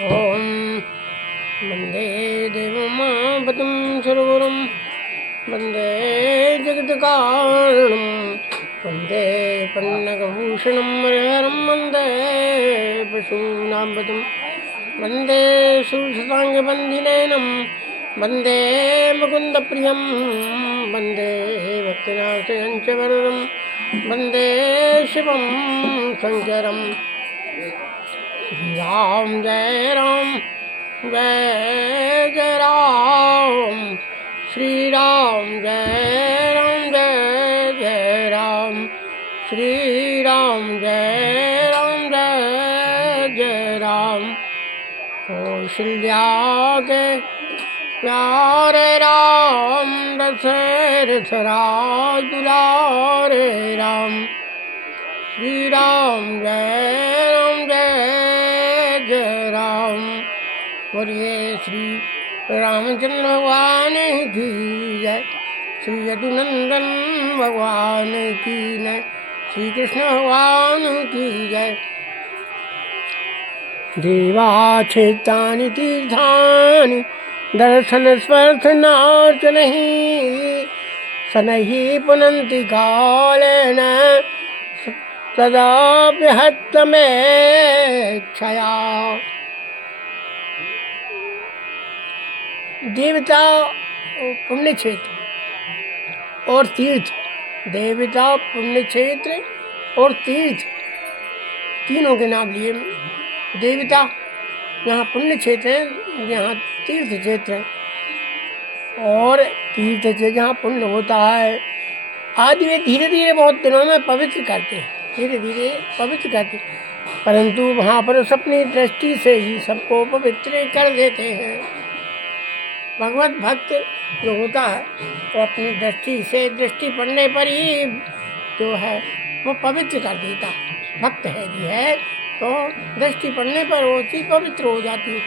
ओम वंदे देवमापतिं सुरगुरुं वंदे जगत्कारणं वंदे पन्नगभूषणं हरिहरं वंदे पशूनां वंदे सुरसताङ्गबन्धिनयनं वंदे मुकुन्दप्रियं वंदे भक्तिनाथं च वरदं वंदे शिवं शङ्करम्। राम जय राम जय जय राम, श्री राम जय जय राम, श्री राम जय जय राम। कौशल्या के प्यारे राम, दशरथ राज दुलारे राम, श्री राम जय जय राम। बोलिए श्री रामचंद्र भगवान की जय, श्री यदुनंदन भगवान की जय, श्री कृष्ण भगवान की जय। देवाक्षेत्राणि तीर्थानि दर्शन स्पर्शनार्च नहीं, शनैः पुनन्ति कालेन तदाप्यहत्य में क्षया। देवता पुण्य क्षेत्र और तीर्थ, देवता पुण्य क्षेत्र और तीर्थ तीनों के नाम लिए। देवता यहाँ पुण्य क्षेत्र है, यहाँ तीर्थ क्षेत्र है, और तीर्थ क्षेत्र जहाँ पुण्य होता है आदि वे धीरे धीरे बहुत दिनों में पवित्र करते हैं, धीरे धीरे पवित्र करते हैं, परंतु वहाँ पर अपनी दृष्टि से ही सबको पवित्र कर देते हैं। भगवत भक्त जो होता है वो अपनी दृष्टि से, दृष्टि पड़ने पर ही जो है वो पवित्र कर देता है। भक्त है जी है तो दृष्टि पड़ने पर वो चीज पवित्र हो जाती है।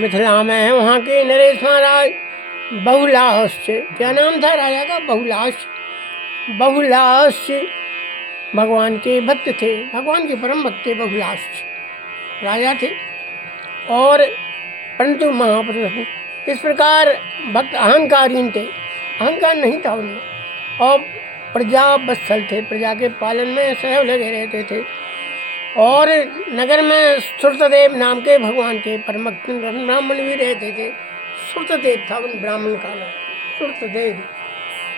मिथिला में है वहाँ के नरेश महाराज बहुलाश, क्या नाम था राजा का? बहुलाश। बहुलाश भगवान के भक्त थे, भगवान के परम भक्त थे। बहुलाश राजा थे और परंतु महाप्रभु इस प्रकार भक्त अहंकारहीन थे, अहंकार नहीं था उनमें, और प्रजा वत्सल थे, प्रजा के पालन में सदैव लगे रहते थे। और नगर में सुरतदेव नाम के भगवान के परम भक्त ब्राह्मण भी रहते थे। सुरतदेव था उन ब्राह्मण का नाम, सुरतदेव,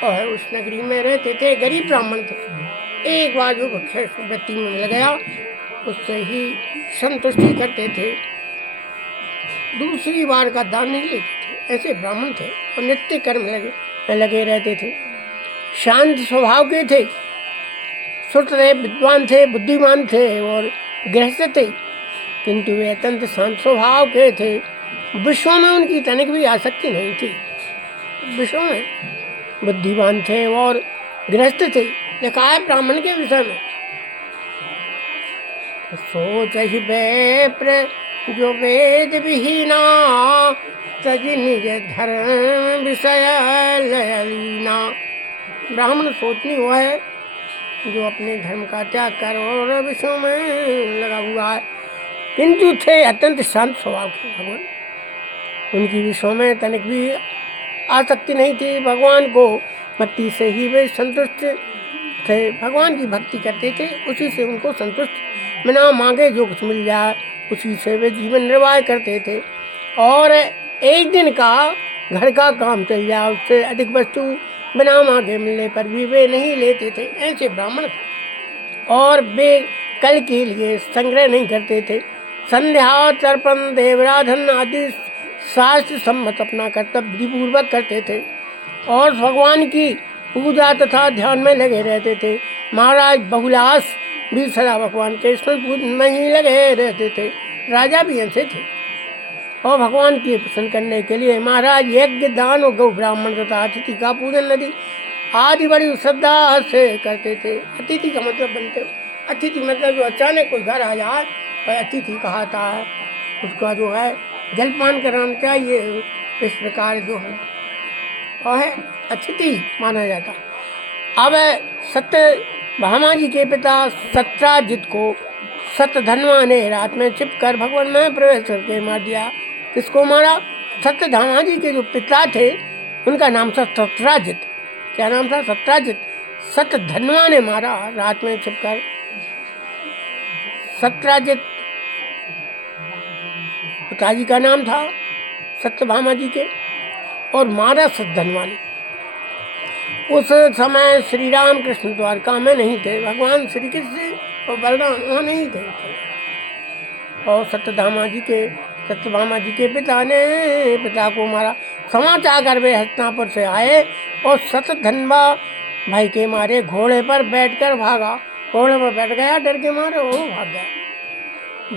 और उस नगरी में रहते थे। गरीब ब्राह्मण थे। एक बार जो व्यक्ति में मिल गया उससे ही संतुष्टि करते थे, दूसरी बार का दान नहीं लेते थे। ऐसे ब्राह्मण थे और नित्य कर्म लगे रहते थे। शांत स्वभाव के थे। सुरतदेव विद्वान थे, बुद्धिमान थे और गृहस्थ थे, किंतु वे अत्यंत शांत स्वभाव के थे। विश्व में उनकी तनिक भी आसक्ति नहीं थी। विश्व में बुद्धिमान थे और गृहस्थ थे। लिखा है ब्राह्मण के विषय में, सोच ही बेप्र जो वेद विहीना, तज निज धर्म विषय लयलीना। ब्राह्मण सोचनी हुआ है जो अपने धर्म का त्याग कर और विषयों में लगा हुआ है, किंतु थे अत्यंत शांत स्वभाव के भगवान। उनकी विषयों में तनिक भी आसक्ति नहीं थी। भगवान को भक्ति से ही वे संतुष्ट थे, भगवान की भक्ति करते थे, उसी से उनको संतुष्ट, बिना मांगे जो कुछ मिल जाए उसी से वे जीवन निर्वाह करते थे। और एक दिन का घर का काम चल जाए उससे अधिक वस्तु बिना मांगे मिलने पर भी वे नहीं लेते थे। ऐसे ब्राह्मण थे और वे कल के लिए संग्रह नहीं करते थे। संध्या तर्पण देवराधन आदि शास्त्र सम्मत अपना कर्तव्य विधिपूर्वक करते थे और भगवान की पूजा तथा ध्यान में लगे रहते थे। महाराज बहुलाश भी सदा भगवान के स्मरण पूजन में ही लगे रहते थे। राजा भी ऐसे थे और भगवान की प्रसन्न करने के लिए महाराज यज्ञ दान और गौ ब्राह्मण तथा अतिथि का पूजन नदी आदि बड़ी श्रद्धा से करते थे। अतिथि का मतलब बनते हो, अतिथि मतलब जो अचानक कोई घर आ जाए वह अतिथि कहता है, उसका जो है जलपान कराना चाहिए। इस प्रकार जो है और है अतिथि माना जाता। अब सत्यभामा जी के पिता सत्राजित को सत्यधनवा ने रात में छिपकर भगवान में प्रवेश करके मार दिया। किसको मारा? सत्यधामा जी के जो पिता थे उनका नाम था सत्राजित। क्या नाम था? सत्राजित। सत्यधनवा ने मारा रात में छिपकर। सत्राजित पिताजी का नाम था सत्यभामा जी के, और मारा सत्यधनवा ने। उस समय श्री राम कृष्ण द्वारका में नहीं थे, भगवान श्री कृष्ण और बलराम वहाँ नहीं थे। और सत्यभामा जी के पिता को मारा। समाचार कर वे हस्तिनापुर से आए और सत्यधनवा भाई के मारे घोड़े पर बैठकर भागा। घोड़े पर बैठ गया, डर के मारे वो भाग गया।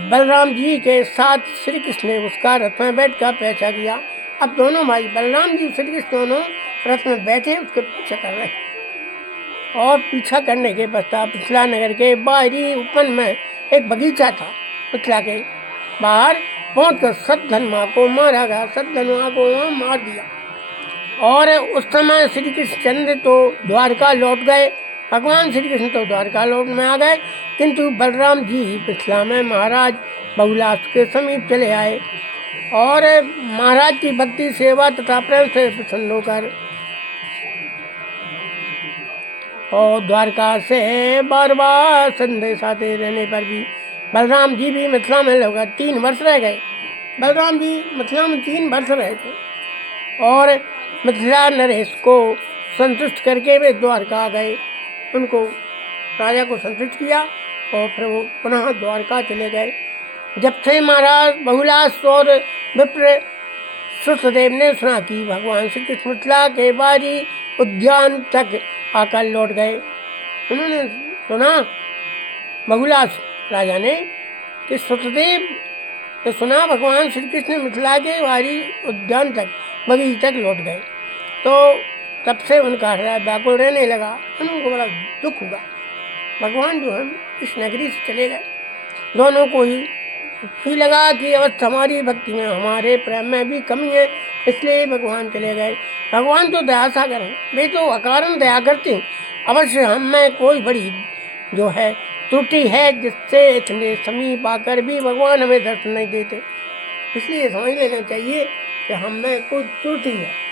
बलराम जी के साथ श्री कृष्ण ने उसका रथ में बैठकर पीछा किया। अब दोनों भाई बलराम जी श्री कृष्ण दोनों रथ में बैठे उसके पीछा कर रहे। और पीछा करने के पश्चात मिथिला नगर के बाहरी उपवन में एक बगीचा था। मिथिला के बाहर पहुंचकर सत्यधनवा को मारा गया। सत्यधनवा को वहाँ मार दिया। और उस समय श्री कृष्णचंद्र तो द्वारका लौट गए। भगवान श्री कृष्ण तो द्वारका लौट में आ गए, किंतु बलराम जी मिथिला में महाराज बहुलास के समीप चले आए और महाराज की भक्ति सेवा तथा प्रेम से प्रसन्न होकर और द्वारका से बार बार संदेश आते रहने पर भी बलराम जी भी मिथिला में लगभग 3 वर्ष रह गए। बलराम जी मिथिला में 3 वर्ष रहे थे और मिथिला नरेश को संतुष्ट करके वे द्वारका आ गए। उनको राजा को संतुष्ट किया और फिर वो पुनः द्वारका चले गए। जब से महाराज बहुलास और विप्र सुतदेव ने सुना कि भगवान श्री कृष्ण मिथिला के बाहरी उद्यान तक आकर लौट गए। उन्होंने सुना, बहुलास राजा ने, कि सुतदेव ने सुना भगवान श्री कृष्ण मिथिला के बाहरी उद्यान तक बगीचे तक लौट गए। तो तब से उनका हृदय व्याकुल रहने लगा। उनको बड़ा दुख हुआ। भगवान जो है इस नगरी से चले गए। दोनों को ही लगा कि अवश्य हमारी भक्ति में, हमारे प्रेम में भी कमी है, इसलिए भगवान चले गए। भगवान तो दया सागर हैं, वे तो अकारण दया करते हैं। अवश्य हम में कोई बड़ी जो है त्रुटि है जिससे इतने समीप आकर भी भगवान हमें दर्शन नहीं देते। इसलिए समझ लेना चाहिए कि हम में कोई त्रुटि है।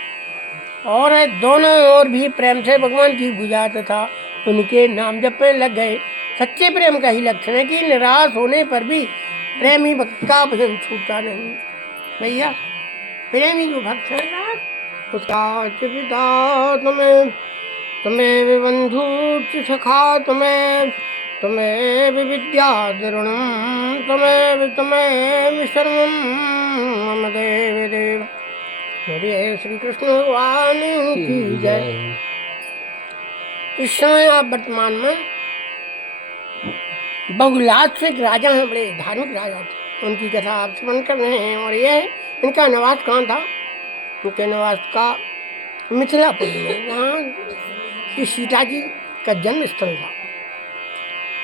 और दोनों ओर भी प्रेम से भगवान की पूजा तथा उनके नाम जप में लग गए। सच्चे प्रेम का ही लक्षण है कि निराश होने पर भी प्रेमी भक्त का भजन छूटता नहीं। भैया प्रेमी जो भक्त है उसका पिता तुम्हें बंधु सखा, तुम्हें विद्या द्रवणम, तुम्हें शर्मम मम देव देव। बोलिए श्री कृष्ण भगवान की जय। इस समय आप वर्तमान में बहुलास एक राजा हैं, बड़े धार्मिक राजा थे। उनकी कथा आप श्रवण कर रहे हैं। और यह इनका निवास कहाँ था? उनके निवास का मिथिलापुर में, वहाँ की सीता जी का जन्म स्थल था।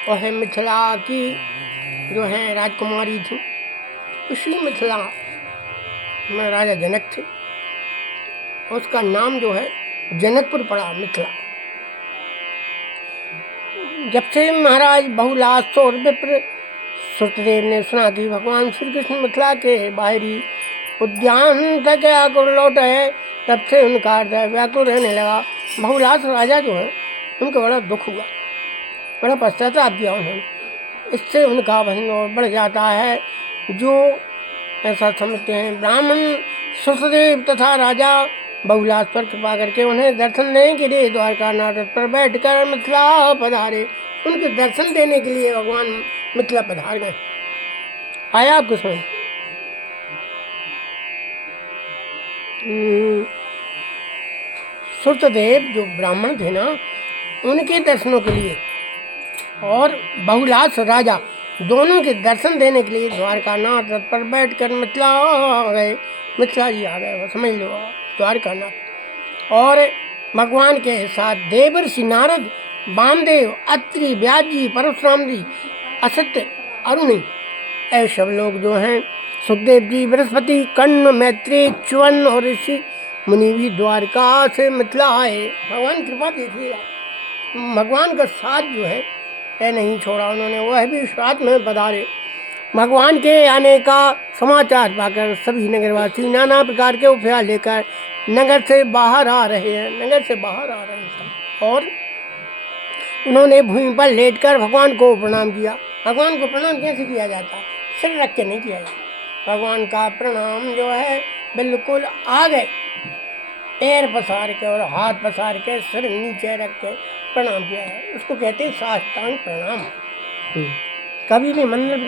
वह मिथिला की जो है राजकुमारी थी। उसी मिथिला में राजा जनक थे। उसका नाम जो है जनकपुर पड़ा, मिथिला। जब से महाराज बहुलास और विप्र सुतदेव ने सुना कि भगवान श्री कृष्ण मिथिला के बाहरी उद्यान तक आकर लौटे है, तब से उनका हृदय व्याकुल रहने लगा। बहुलास राजा जो है उनको बड़ा दुख हुआ, बड़ा पश्चाताप किया उन्होंने। इससे उनका भजन और बढ़ जाता है। जो ऐसा समझते हैं, ब्राह्मण सुतदेव तथा राजा बहुलास पर कृपा करके उन्हें दर्शन देने के लिए द्वारका नाथ पर बैठकर मिथिला पधारे। उनके दर्शन देने के लिए भगवान मिथिला पधार गए। आया आपको समझ? सुतदेव जो ब्राह्मण थे ना, उनके दर्शनों के लिए और बहुलास राजा दोनों के दर्शन देने के लिए द्वारका नाथ पर बैठकर मिथिला आ गए। मिथिला जी आ गए, समझ लो, द्वारका नाथ। और भगवान के साथ देवर्षि नारद, वामदेव, अत्रि, व्यास जी, परशुराम जी, असत्य, अरुणि, ऐसे सब लोग जो हैं, सुखदेव जी, बृहस्पति, कर्ण, मैत्री, च्युवन और ऋषि मुनि भी द्वारका से मिथिला आए। भगवान कृपा देखिएगा, भगवान का साथ जो है ये नहीं छोड़ा उन्होंने, वह भी साथ में पधारे। भगवान के आने का समाचार पाकर सभी नगरवासी नाना प्रकार के उपाय लेकर नगर से बाहर आ रहे हैं, नगर से बाहर आ रहे हैं सब। और उन्होंने भूमि पर लेटकर भगवान को प्रणाम किया। भगवान को प्रणाम कैसे किया जाता? सिर रख के नहीं किया जाता। भगवान का प्रणाम जो है बिल्कुल आगे पैर पसार के और हाथ पसार के सिर नीचे रख के प्रणाम किया है, उसको कहते हैं साष्टांग प्रणाम। कभी भी मंदिर में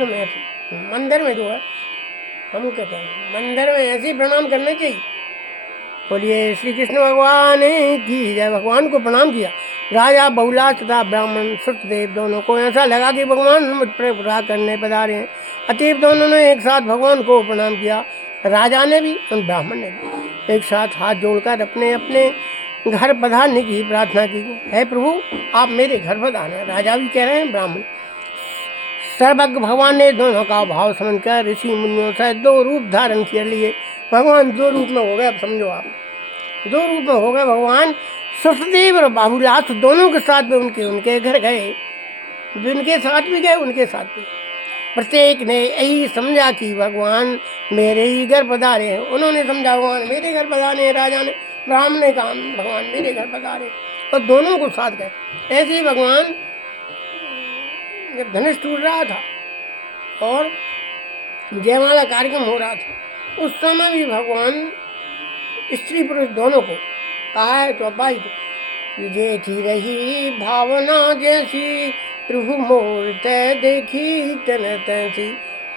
जो है हम कहते हैं मंदिर में ऐसे प्रणाम करना चाहिए। बोलिए श्री कृष्ण भगवान की जय। भगवान को प्रणाम किया। राजा बहुलास तथा ब्राह्मण सत्यदेव दोनों को ऐसा लगा कि भगवान मुझ पर बुरा करने पधारे हैं, अतएव दोनों ने एक साथ भगवान को प्रणाम किया। राजा ने भी और ब्राह्मण ने भी एक साथ हाथ जोड़कर अपने अपने घर पधारने की प्रार्थना की। है प्रभु आप मेरे घर पधारें। राजा भी कह रहे हैं, ब्राह्मण। सर्वज्ञ भगवान ने दोनों का भाव समझकर ऋषि मुनियों से 2 रूप धारण कर लिए। भगवान 2 रूप में हो गए। अब समझो आप 2 रूप में हो गए भगवान। सत्यदेव और बाबूलास दोनों के साथ में उनके घर गए, उनके साथ भी गए, उनके साथ भी। प्रत्येक ने यही समझा कि भगवान मेरे ही घर पधारे हैं। उन्होंने समझा भगवान मेरे घर पधारे हैं। राजा ने, ब्राह्मण ने कहा भगवान मेरे घर पधारे, और दोनों को साथ गए। ऐसे ही भगवान जब धनुष टूट रहा था और जयमाला कार्यक्रम हो रहा था, उस समय भी भगवान स्त्री पुरुष दोनों को कहा है तो भाई देखी रही भावना जैसी, प्रभु मूर्त देखी तन तैसी।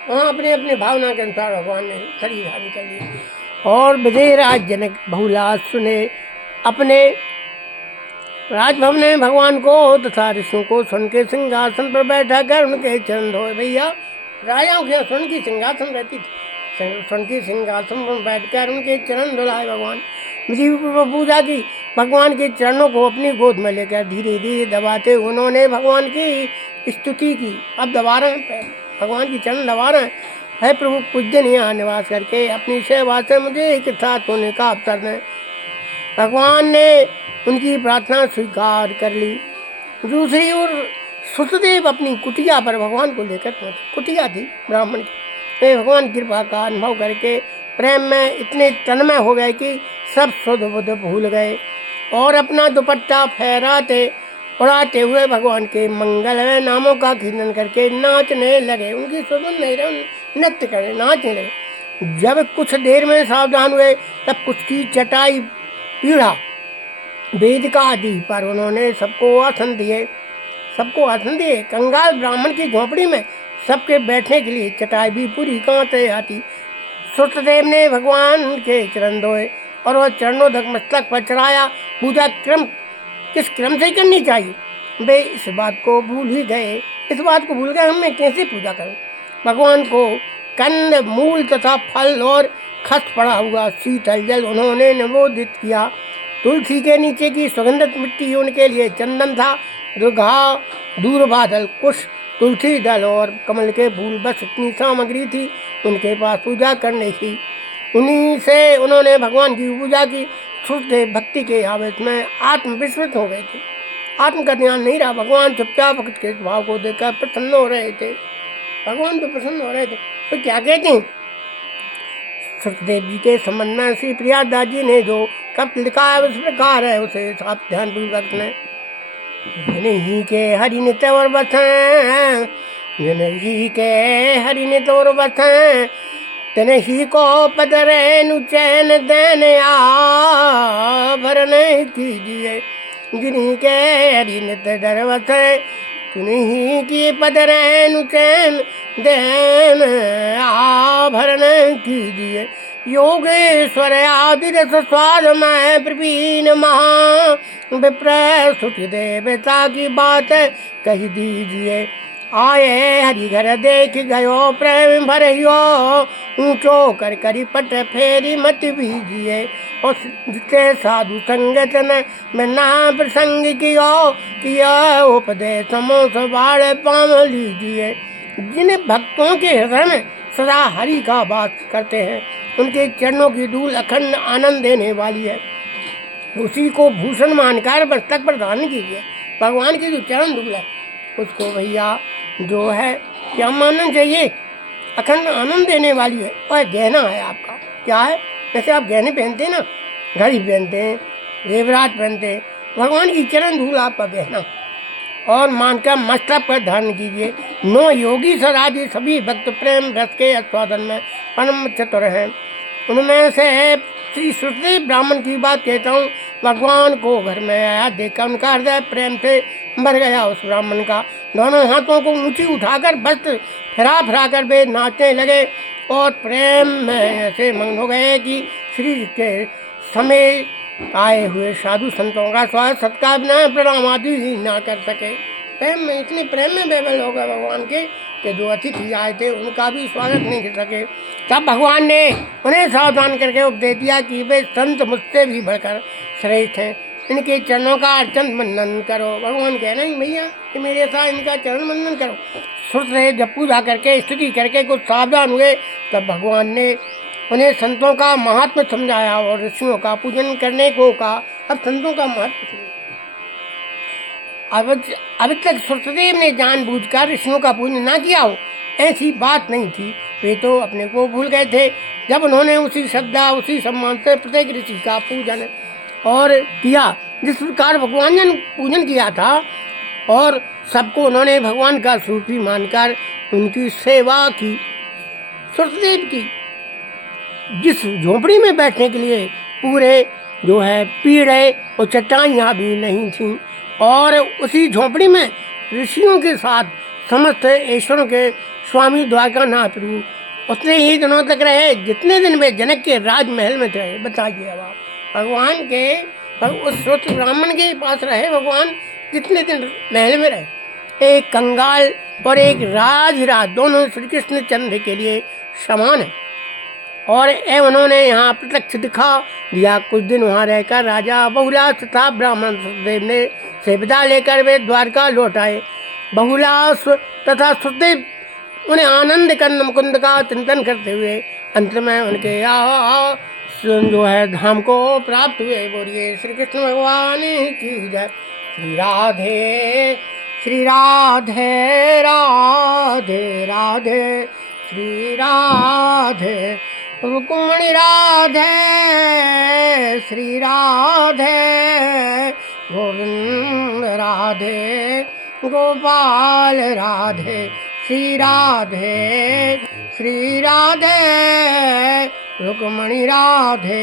वहाँ अपने अपने भावना के अनुसार भगवान ने शरीर धारण कर लिया। और विजयराज जनक बहुलास सुने अपने राजभवन में भगवान को तथा ऋषियों को स्वर्ण के सिंहासन पर बैठा कर उनके चरण धोए। भैया राजाओं के स्वर्ण की सिंहासन रहती थी, स्वर्ण की सिंहासन पर बैठकर उनके चरण धुलाए। भगवान विधि पूजा की। भगवान के चरणों को अपनी गोद में लेकर धीरे धीरे दबाते उन्होंने भगवान की स्तुति की। अब दबा रहे हैं, भगवान की चरण दबा रहे हैं। है प्रभु कुछ दिन यहाँ निवास करके अपनी सेवा से मुझे एक साथ होने का अवसर दें। भगवान ने उनकी प्रार्थना स्वीकार कर ली। दूसरी ओर सत्यदेव अपनी कुटिया पर भगवान को लेकर पहुंचे। कुटिया थी ब्राह्मण की। भगवान कृपा का अनुभव करके प्रेम में इतने तन्मय हो गए कि सब सुध बुध भूल गए और अपना दुपट्टा फहराते उड़ाते हुए भगवान के मंगलमय नामों का कीर्तन करके नाचने लगे। उनकी सुधन नहीं रहे, नृत्य करने नाचने लगे। जब कुछ देर में सावधान हुए तब कुछ की चटाई पीढ़ा वेदिका आदि पर उन्होंने सबको आसन दिए। कंगाल ब्राह्मण की झोपड़ी में सबके बैठने के लिए चटाई भी पूरी कांटे आती। सत्यदेव ने भगवान के चरण धोए और वह चरणों तक मस्तक पर चढ़ाया। पूजा क्रम किस क्रम से करनी चाहिए वे इस बात को भूल गए। मैं कैसे पूजा करूं? भगवान को कंद मूल तथा फल और खस पड़ा हुआ शीतल जल उन्होंने निवेदित किया। तुलसी के नीचे की सुगंधित मिट्टी उनके लिए चंदन था। दुर्गा दूरबादल कुश तुलसी दल और कमल के फूल, बस इतनी सामग्री थी उनके पास पूजा करने की। उन्हीं से उन्होंने भगवान की पूजा की। शुद्ध भक्ति के आवेश में आत्मविस्मृत हो गए थे। आत्म का ध्यान नहीं रहा। भगवान चुपचाप भक्त के भाव को देखकर प्रसन्न हो रहे थे। भगवान तो प्रसन्न हो रहे थे। तो क्या कहते हैं सत्यदेव जी के संबंध में श्री प्रियादास जी ने जो कब लिखा है उस प्रकार है, उसे आप ध्यानपूर्वक लें। जिन्हीं के हरि नित्य और बसें, जिन्हीं के हरि नित्य और बसें, तिन्हीं को पद रेणु चैन देन आभरण कीजिए। जिन्हीं के हरि नित्य डर बसें, तिन्हीं की पद रेणु चैन देन आभरण कीजिए। योगेश्वर आदि रस स्वाद में प्रवीण महा विप्र स्तुति देवता की बात कही दीजिए। आए हरि घर देख गयो प्रेम भरियो, ऊंचो कर करी पट फेरी मत बीजिए। और जिसे साधु संगत में ना प्रसंग किया उपदेश समोस बाढ़ पाम लीजिए। जिन भक्तों के हृदय में सदा हरि का वास करते हैं उनके चरणों की धूल अखंड आनंद देने वाली है। उसी को भूषण मानकर मस्तक पर धारण कीजिए। भगवान की जो चरण धूल है उसको भैया जो है क्या मानना चाहिए, अखंड आनंद देने वाली है। और गहना है आपका, क्या है, जैसे आप गहने पहनते हैं ना, घड़ी पहनते हैं, जेवरात पहनते हैं, भगवान की चरण धूल आपका गहना, और मानकर मस्तक पर धारण कीजिए। नो योगी सराजी सभी भक्त प्रेम रस के आस्वादन में परम चतुर हैं। उनमें से श्री सुखदेव ब्राह्मण की बात कहता हूँ। भगवान को घर में आया, देखा उनका हृदय प्रेम से भर गया। उस ब्राह्मण का दोनों हाथों को ऊंची उठाकर वस्त्र फिरा फिरा कर वे नाचने लगे और प्रेम में ऐसे मग्न हो गए कि श्री के समय आए हुए साधु संतों का स्वागत सत्कार बिना प्रणाम आदि ही ना कर सके। प्रेम में, इतने प्रेम में बेबल हो गए भगवान के कि जो अतिथि आए थे उनका भी स्वागत नहीं कर सके। तब भगवान ने उन्हें सावधान करके उपदेश दिया कि वे संत मुझसे भी बढ़कर श्रेष्ठ हैं, इनके चरणों का अर्चन वंदन करो। भगवान कह रहे हैं भैया कि मेरे साथ इनका चरण वंदन करो। सुर से जब पूजा करके स्तुति करके कुछ सावधान हुए, तब भगवान ने उन्हें संतों का महत्व समझाया और ऋषियों का पूजन करने को कहा। अब संतों का महत्व, अभी तक सुरदेव ने जानबूझकर ऋषियों का पूजन ना किया हो, ऐसी बात नहीं थी। वे तो अपने को भूल गए थे जब उन्होंने उसी श्रद्धा उसी सम्मान से प्रत्येक ऋषि का पूजन और किया जिस प्रकार भगवान ने पूजन किया था, और सबको उन्होंने भगवान का स्वरूप ही मानकर उनकी सेवा की। सुरदेव की जिस झोपड़ी में बैठने के लिए पूरे जो है पीढ़े और चट्टाइयाँ भी नहीं थीं, और उसी झोपड़ी में ऋषियों के साथ समस्त ईश्वरों के स्वामी द्वारकानाथ प्रभु उतने ही दिनों तक रहे जितने दिन वे जनक के राजमहल में रहे। बताइए अब आप, भगवान के उस श्रोत ब्राह्मण के पास रहे भगवान, कितने दिन महल में रहे। एक कंगाल और एक राजराज दोनों श्री कृष्ण चंद्र के लिए समान है, और उन्होंने यहाँ प्रत्यक्ष दिखा दिया। कुछ दिन वहाँ रहकर राजा बहुलास तथा ब्राह्मण सुखदेव ने से विदा लेकर वे द्वारका लौट आए। बहुलास तथा सुखदेव उन्हें आनंद कंद मुकुंद का चिंतन करते हुए अंत में उनके जो है धाम को प्राप्त हुए। बोलिए श्री कृष्ण भगवान की जय। श्री राधे श्री राधे राधे राधे श्री राधे रुक्मणी राधे श्री राधे गोविंद राधे गोपाल राधे श्री राधे रुक्मणी राधे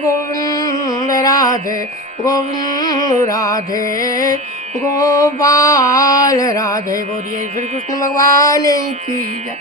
गोविंद राधे गोविंद राधे गोपाल राधे। बोलिए श्री कृष्ण भगवान की जय।